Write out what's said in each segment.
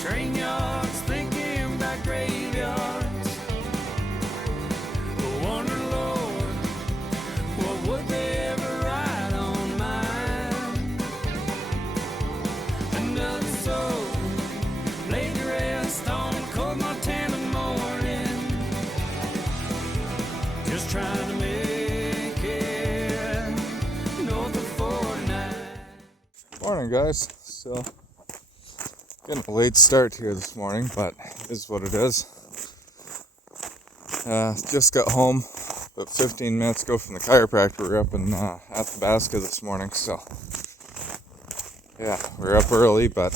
train yards, thinking about graveyards. I wonder, Lord, what would they ever write on mine? Another soul laid to rest on a cold Montana morning, just trying to make it north of 49. Morning, guys. So getting a late start here this morning, but it is what it is. Just got home about 15 minutes ago from the chiropractor. We were up in Athabasca this morning, so yeah, we're up early, but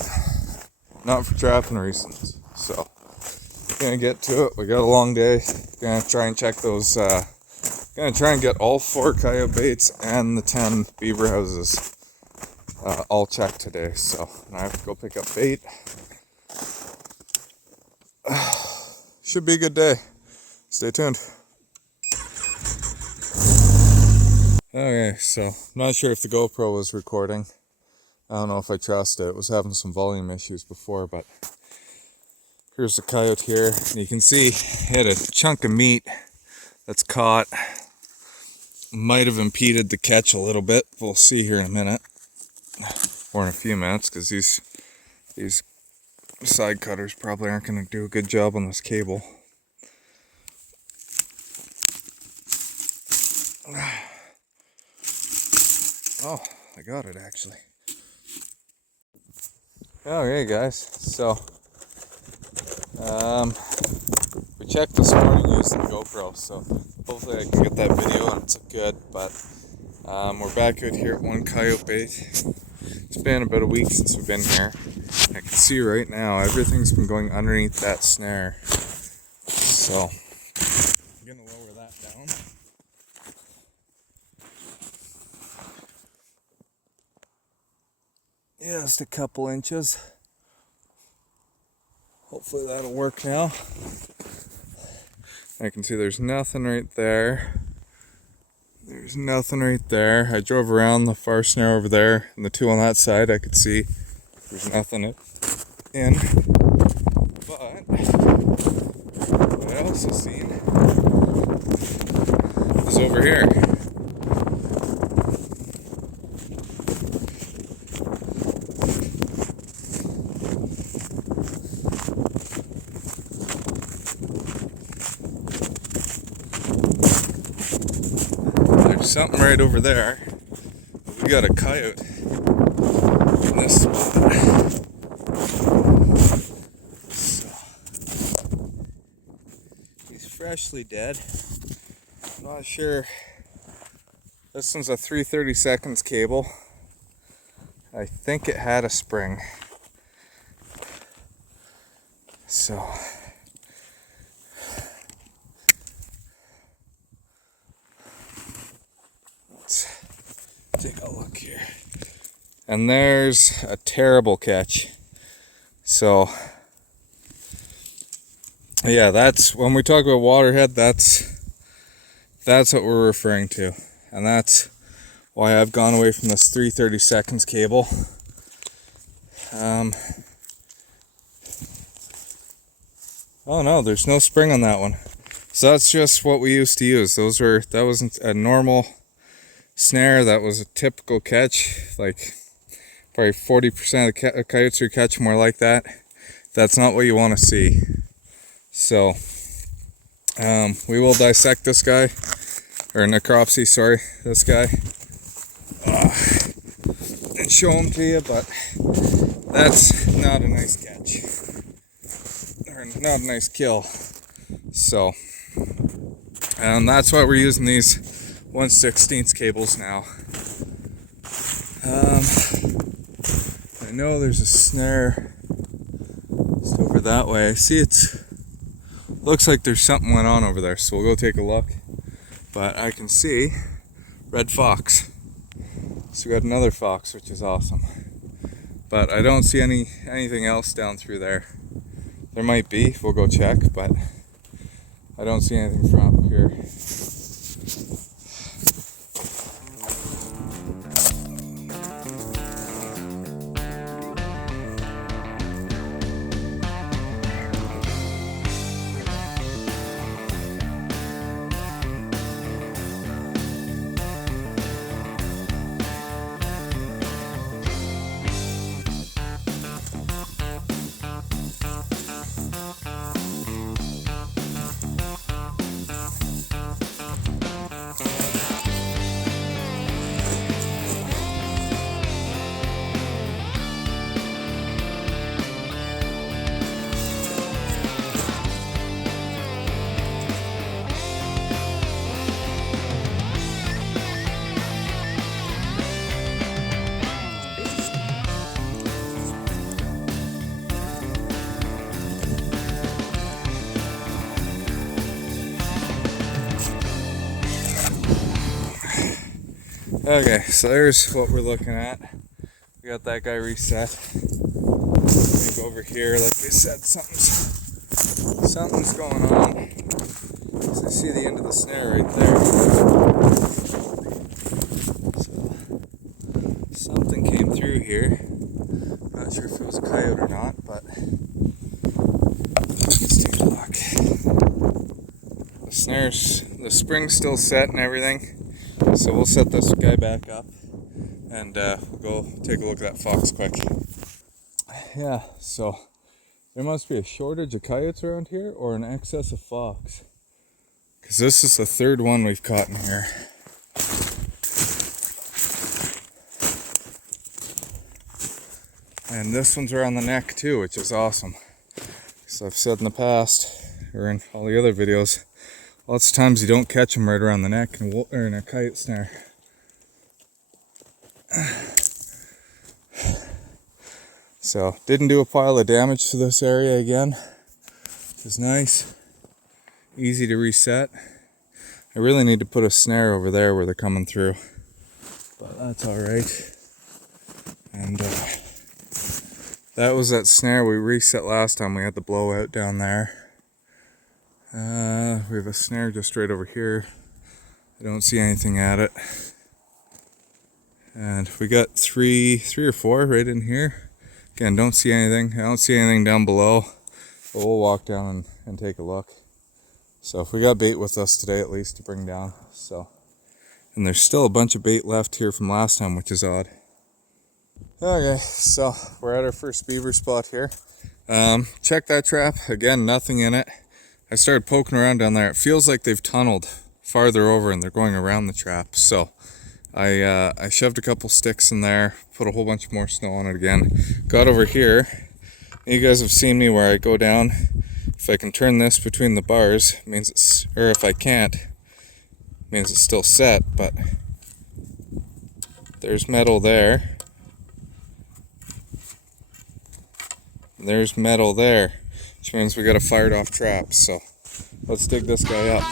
not for trapping reasons. So gonna get to it. We got a long day. Gonna try and check those. Gonna try and get all 4 coyote baits and the 10 beaver houses all checked today. So I have to go pick up bait. Should be a good day. Stay tuned. Okay, so I'm not sure if the GoPro was recording. I don't know if I trust it. It was having some volume issues before, but here's the coyote here. And you can see it had a chunk of meat that's caught. Might have impeded the catch a little bit. We'll see here in a minute. Or in a few minutes, because these side cutters probably aren't going to do a good job on this cable. Oh, I got it actually. Okay, guys, so we checked this morning using the GoPro, so hopefully I can get that video and it's good. But we're back out here at one coyote bait. It's been about a week since we've been here. I can see right now everything's been going underneath that snare. So I'm gonna lower that down. Just a couple inches. Hopefully that'll work now. I can see there's nothing right there. There's nothing right there. I drove around the far snare over there, and the 2 on that side I could see there's nothing in. But what I also seen is over here. Something right over there. We got a coyote in this spot. So, he's freshly dead. I'm not sure. This one's a 3/30 seconds cable. I think it had a spring. So take a look here. And there's a terrible catch. So yeah, that's when we talk about waterhead, that's what we're referring to. And that's why I've gone away from this 3/30 seconds cable. Oh no, there's no spring on that one. So that's just what we used to use. That wasn't a normal snare. That was a typical catch. Like probably 40% of the coyotes who catch more like that. That's not what you want to see. So we will dissect this guy, or necropsy, sorry, this guy, and show him to you. But that's not a nice catch, or not a nice kill. So that's why we're using these 1/16 cables now. I know there's a snare just over that way. I see looks like there's something went on over there, so we'll go take a look. But I can see red fox. So we got another fox, which is awesome. But I don't see anything else down through there. There might be, we'll go check, but I don't see anything from up here. Okay, so there's what we're looking at. We got that guy reset. Let me go over here. Like I said, something's going on. So I see the end of the snare right there. So something came through here. Not sure if it was a coyote or not, but let's take a look. The spring's still set and everything. So we'll set this guy back up and we'll go take a look at that fox quick. Yeah, so there must be a shortage of coyotes around here or an excess of fox. Because this is the third one we've caught in here. And this one's around the neck too, which is awesome. So I've said in the past, or in all the other videos, lots of times you don't catch them right around the neck or in a coyote snare. So, didn't do a pile of damage to this area again, which is nice. Easy to reset. I really need to put a snare over there where they're coming through, but that's alright. And that was that snare we reset last time. We had the blowout down there. We have a snare just right over here. I don't see anything at it. And we got three or four right in here. Again, don't see anything. I don't see anything down below. But we'll walk down and take a look. So if we got bait with us today at least to bring down. So, and there's still a bunch of bait left here from last time, which is odd. Okay, so we're at our first beaver spot here. Check that trap. Again, nothing in it. I started poking around down there. It feels like they've tunneled farther over and they're going around the trap. So I shoved a couple sticks in there, put a whole bunch more snow on it again. Got over here. You guys have seen me where I go down. If I can turn this between the bars, it means it's, or if I can't, it means it's still set, but there's metal there. There's metal there, which means we got a fired off trap. So let's dig this guy up.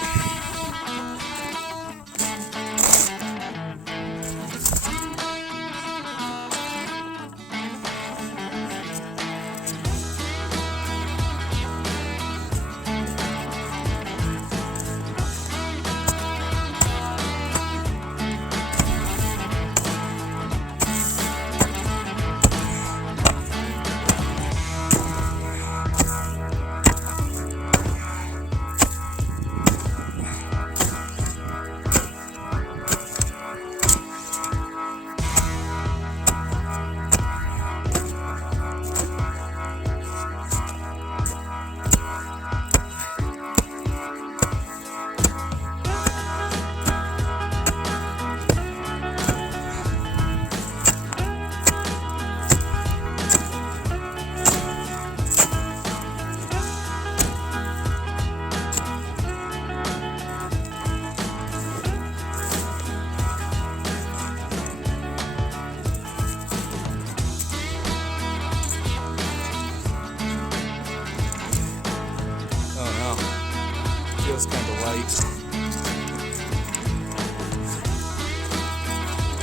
Feels kind of light.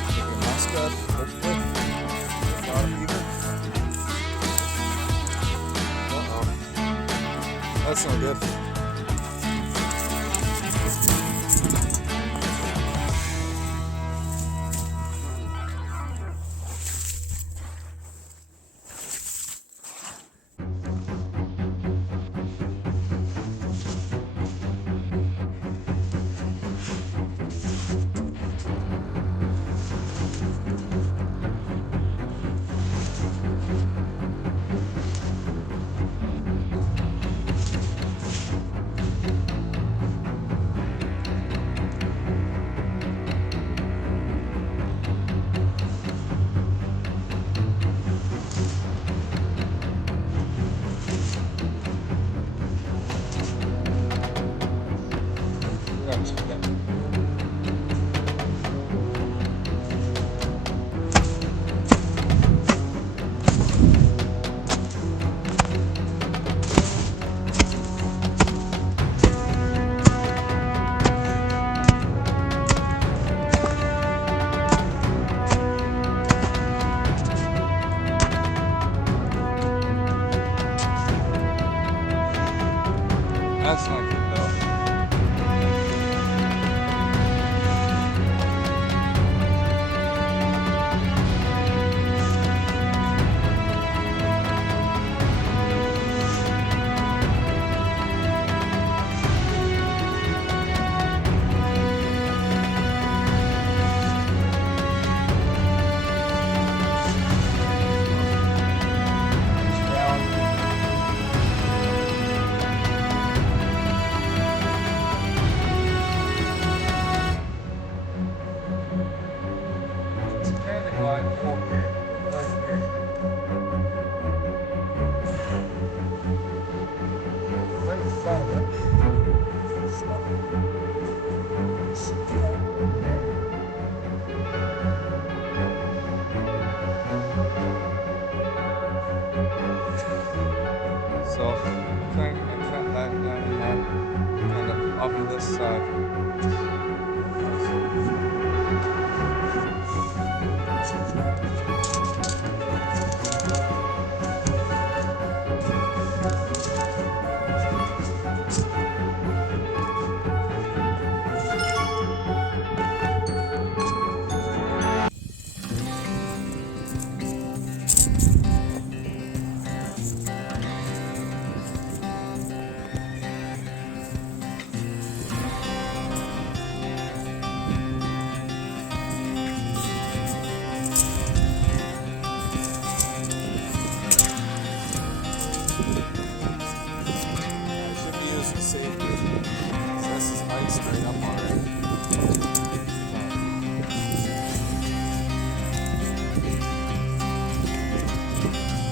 Maybe a muscat, hopefully. Got a beaver. Uh-oh. That's no good. that's not good though. So I'm trying to cut that down here, kind of off of this side. I should be using safety. So this is height straight up already.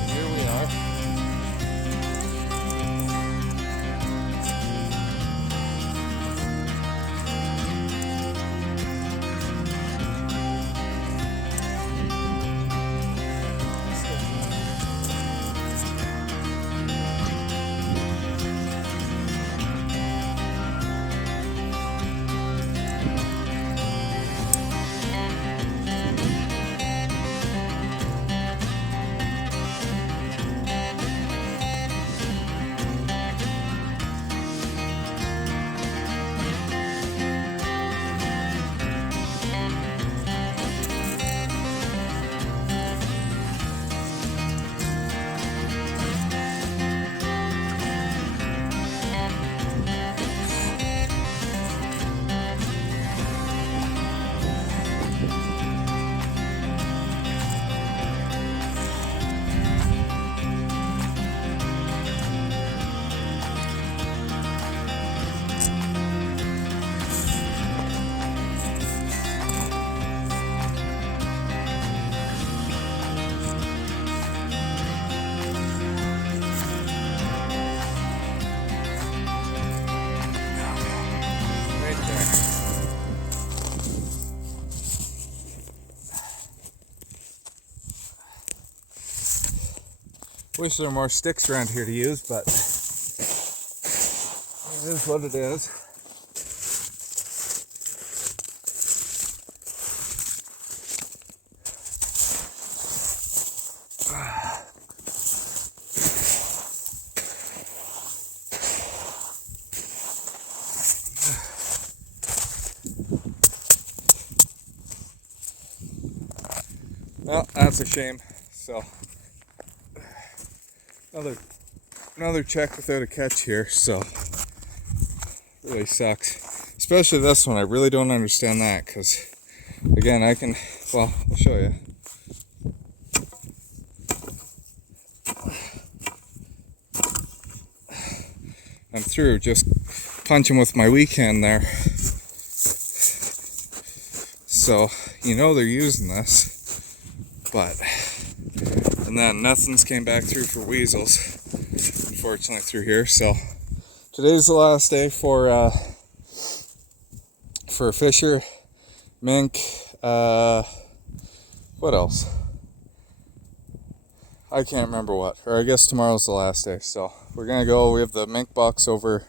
Here we are. Wish there were more sticks around here to use, but it is what it is. Well, that's a shame. So another check without a catch here, so really sucks. Especially this one, I really don't understand that, because again, I'll show you. I'm through, just punching with my weak hand there. So, they're using this, but, and then nothing's came back through for weasels, unfortunately, through here. So today's the last day for fisher, mink, what else? I can't remember what, or I guess tomorrow's the last day. So we're gonna go. We have the mink box over,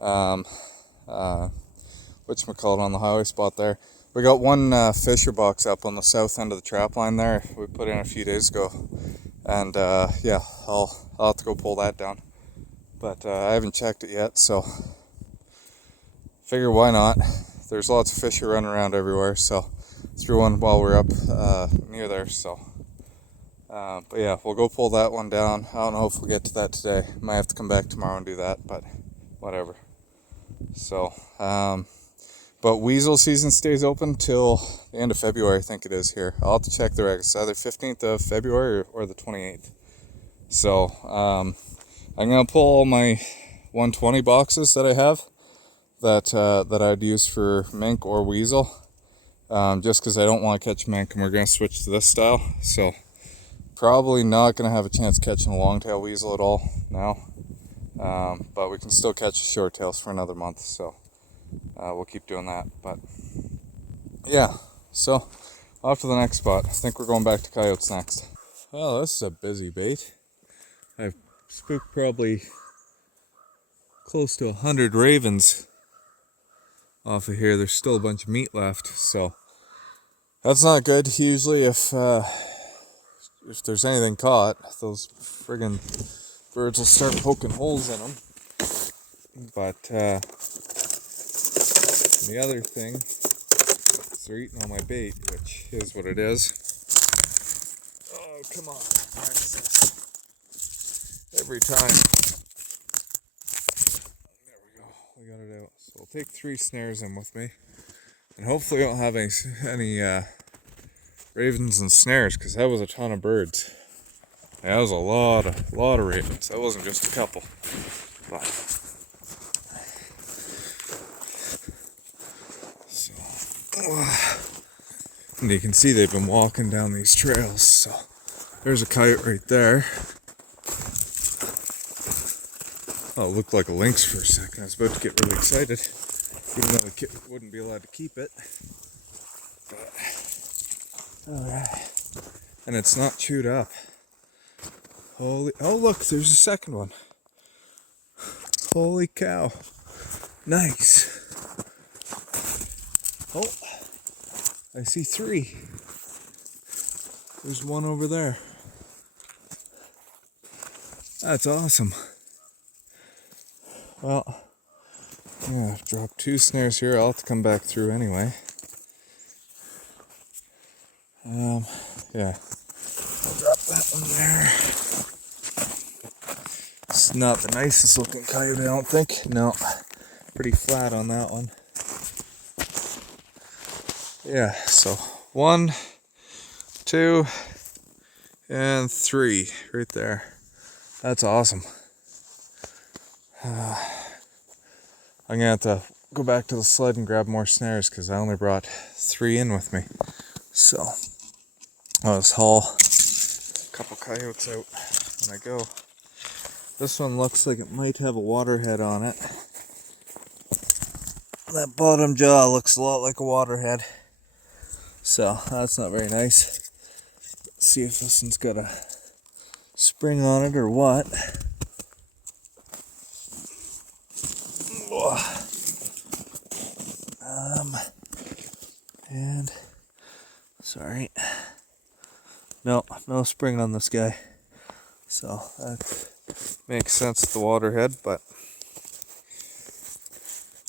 whatchamacallit, on the highway spot there. We got one fisher box up on the south end of the trap line there. We put in a few days ago, and yeah, I'll have to go pull that down. But but I haven't checked it yet, so figure why not. There's lots of fish running around everywhere, so threw one while we're up near there. So but yeah, we'll go pull that one down. I don't know if we'll get to that today. Might have to come back tomorrow and do that, but whatever. So but weasel season stays open till the end of February, I think it is here. I'll have to check the regs. It's either 15th of February or the 28th. So I'm gonna pull all my 120 boxes that I have that I'd use for mink or weasel, just because I don't want to catch mink, and we're gonna switch to this style. So probably not gonna have a chance catching a longtail weasel at all now, but we can still catch short tails for another month. So we'll keep doing that. But yeah, so off to the next spot. I think we're going back to coyotes next. Well, this is a busy bait. I've spooked probably close to 100 ravens off of here. There's still a bunch of meat left, so that's not good. Usually if there's anything caught, those friggin' birds will start poking holes in them. But the other thing is they're eating all my bait, which is what it is. Oh, come on. Every time. There we go. We got it out. So I'll take 3 snares in with me. And hopefully I don't have any ravens and snares, because that was a ton of birds. Yeah, that was a lot of ravens. That wasn't just a couple. But so, and you can see they've been walking down these trails. So there's a coyote right there. Oh, it looked like a lynx for a second. I was about to get really excited, even though the kid wouldn't be allowed to keep it. But, alright. And it's not chewed up. Holy, oh look, there's a second one. Holy cow. Nice. Oh, I see 3. There's one over there. That's awesome. Well, I've dropped 2 snares here. I'll have to come back through anyway. Yeah. I'll drop that one there. It's not the nicest looking coyote, I don't think. No. Pretty flat on that one. Yeah, so 1, 2, and 3 right there. That's awesome. I'm gonna have to go back to the sled and grab more snares, because I only brought 3 in with me. So I'll just haul a couple coyotes out when I go. This one looks like it might have a waterhead on it. That bottom jaw looks a lot like a waterhead. So that's not very nice. Let's see if this one's got a spring on it or what. And sorry, no spring on this guy. So that makes sense with the waterhead, but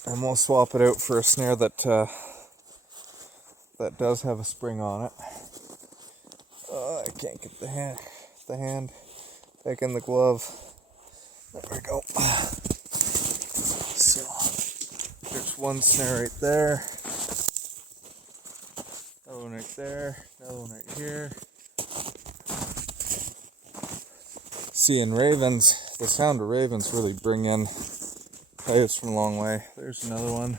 I'm gonna swap it out for a snare that does have a spring on it. I can't get the hand back in the glove. There we go. So there's one snare right there, another one right there, another one right here. Seeing ravens, the sound of ravens really bring in coyotes from a long way. There's another one.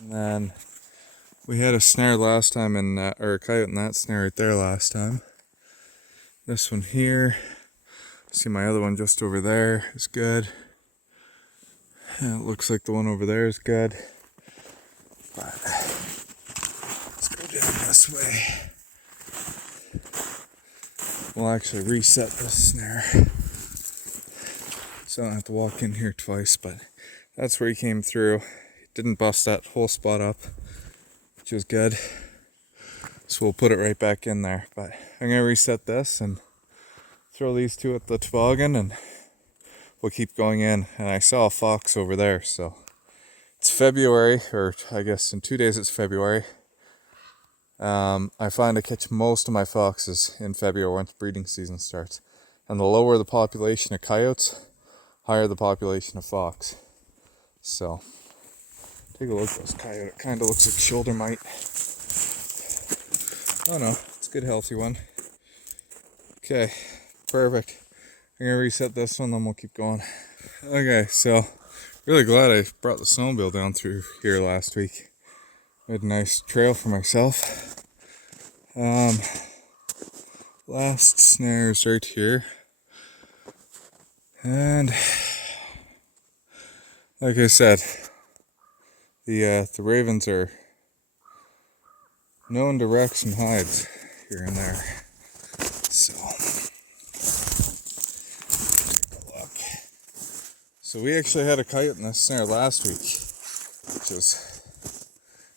And then we had a snare last time or a coyote in that snare right there last time. This one here. See, my other one just over there is good. And it looks like the one over there is good. But let's go down this way. We'll actually reset this snare, so I don't have to walk in here twice, but that's where he came through. He didn't bust that whole spot up, which was good. So we'll put it right back in there. But I'm gonna reset this and throw these two at the toboggan, and we'll keep going in. And I saw a fox over there, so it's February, or I guess in 2 days it's February. I find I catch most of my foxes in February once breeding season starts. And the lower the population of coyotes, higher the population of fox. So, take a look at this coyote. It kind of looks like shoulder mite. Oh no, it's a good healthy one. Okay, perfect. I'm gonna reset this one, then we'll keep going. Okay, so really glad I brought the snowmobile down through here last week. I had a nice trail for myself. Last snare is right here. And like I said, the ravens are known to wreck some hides here and there. So take a look. So we actually had a coyote in this snare last week, which was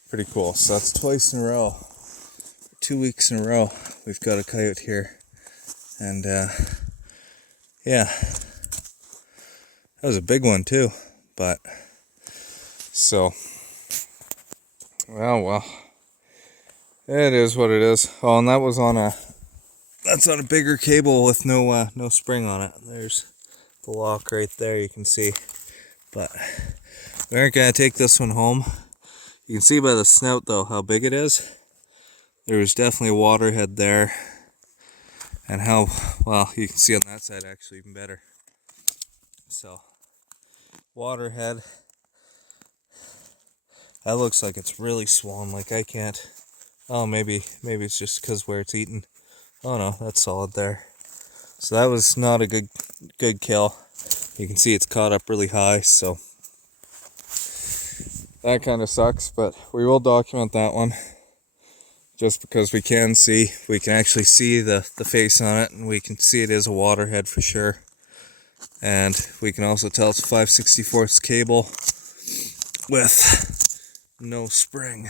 pretty cool. So that's twice in a row, 2 weeks in a row, we've got a coyote here. And yeah, that was a big one too. But so, well, it is what it is. Oh, and that was that's on a bigger cable with no spring on it. There's the lock right there, you can see. But we aren't gonna take this one home. You can see by the snout though how big it is. There was definitely a waterhead there. And how, well, you can see on that side actually even better. So, waterhead. That looks like it's really swollen, like I can't. Oh, maybe it's just because where it's eaten. Oh no, that's solid there. So that was not a good kill. You can see it's caught up really high, so that kind of sucks, but we will document that one. Just because we can actually see the face on it, and we can see it is a waterhead for sure. And we can also tell it's a 5/64 cable with no spring.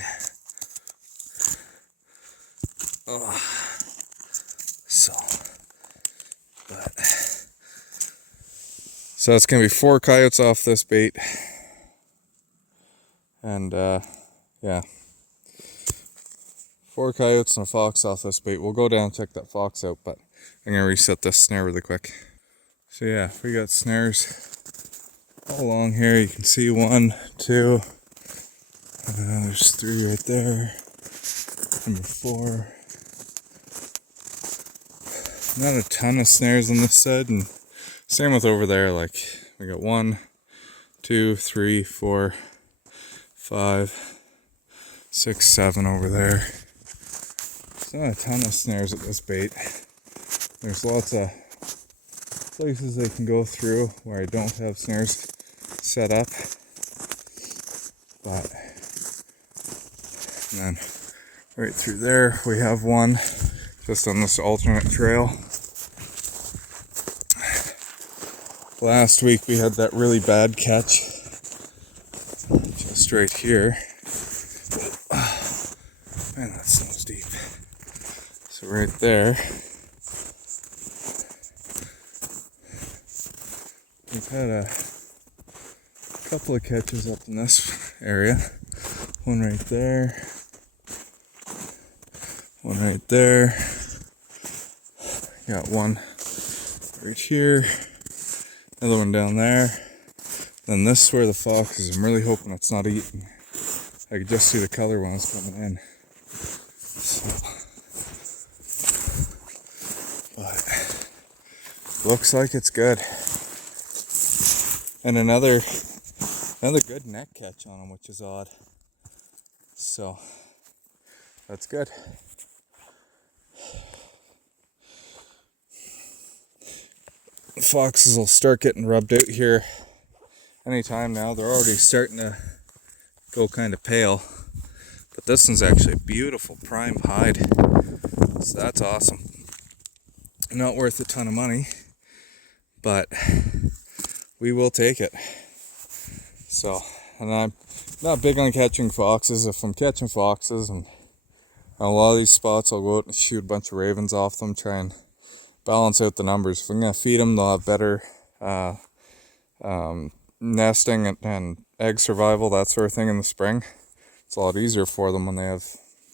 Oh. So it's gonna be 4 coyotes off this bait. And yeah. 4 coyotes and a fox off this bait. We'll go down and check that fox out, but I'm gonna reset this snare really quick. So yeah, we got snares all along here. You can see 1, 2, there's 3 right there. Number 4. Not a ton of snares on this side, and same with over there. Like we got 1, 2, 3, 4, 5, 6, 7 over there. Not a ton of snares at this bait. There's lots of places they can go through where I don't have snares set up. But and then right through there we have one just on this alternate trail. Last week we had that really bad catch just right here. Man, that snow's deep. So right there, we've had a couple of catches up in this area. One right there, one right there. Got one right here, another one down there. Then this is where the fox is. I'm really hoping it's not eating. I could just see the color when it's coming in. So, but looks like it's good. And another good neck catch on him, which is odd. So that's good. The foxes will start getting rubbed out here anytime now. They're already starting to go kind of pale. But this one's actually a beautiful prime hide. So that's awesome. Not worth a ton of money, but we will take it. So, and I'm not big on catching foxes. If I'm catching foxes and On a lot of these spots, I'll go out and shoot a bunch of ravens off them, try and balance out the numbers. If I'm going to feed them, they'll have better nesting and egg survival, that sort of thing in the spring. It's a lot easier for them when they have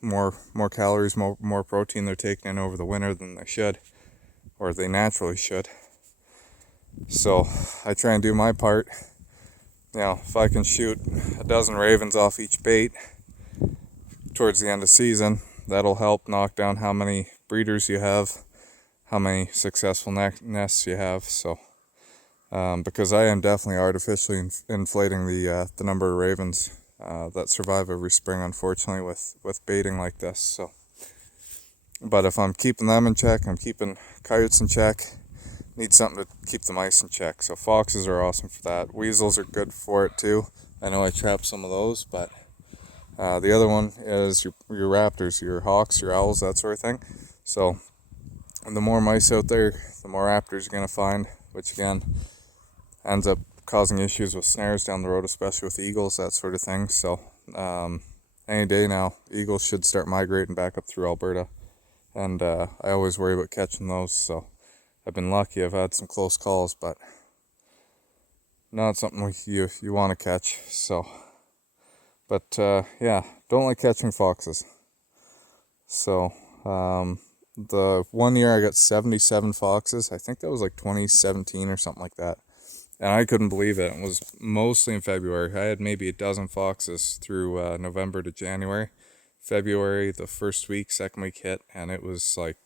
more calories, more protein they're taking in over the winter than they should, or they naturally should. So I try and do my part. If I can shoot a dozen ravens off each bait towards the end of season, that'll help knock down how many breeders you have, how many successful nests you have. So because I am definitely artificially inflating the number of ravens that survive every spring, unfortunately, with baiting like this. So, but if I'm keeping them in check, I'm keeping coyotes in check. Need something to keep the mice in check. So foxes are awesome for that. Weasels are good for it too. I know I trap some of those, but the other one is your raptors, your hawks, your owls, that sort of thing. So the more mice out there, the more raptors you're gonna find, which again ends up causing issues with snares down the road, especially with eagles, that sort of thing. So any day now, eagles should start migrating back up through Alberta, and I always worry about catching those. So I've been lucky. I've had some close calls, but not something you want to catch. So, but yeah, don't like catching foxes. So the one year I got 77 foxes. I think that was like 2017 or something like that. And I couldn't believe it. It was mostly in February. I had maybe a dozen foxes through November to January. February, the first week, second week hit, and it was like,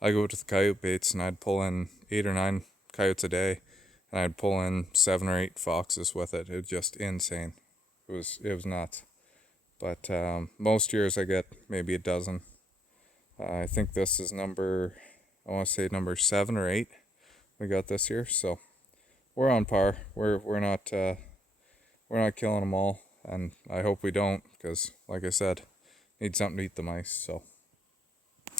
I go to the coyote baits and I'd pull in 8 or 9 coyotes a day, and I'd pull in 7 or 8 foxes with it. It was just insane. It was nuts. But most years I get maybe a dozen. I think this is number 7 or 8 we got this year. So we're on par. We're not killing them all, and I hope we don't, because like I said, need something to eat the mice. So,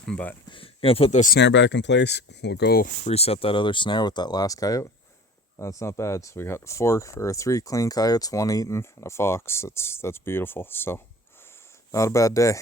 but I'm gonna put the snare back in place. We'll go reset that other snare with that last coyote. That's not bad. So we got 3 clean coyotes, 1 eaten, and a fox. That's beautiful. So not a bad day.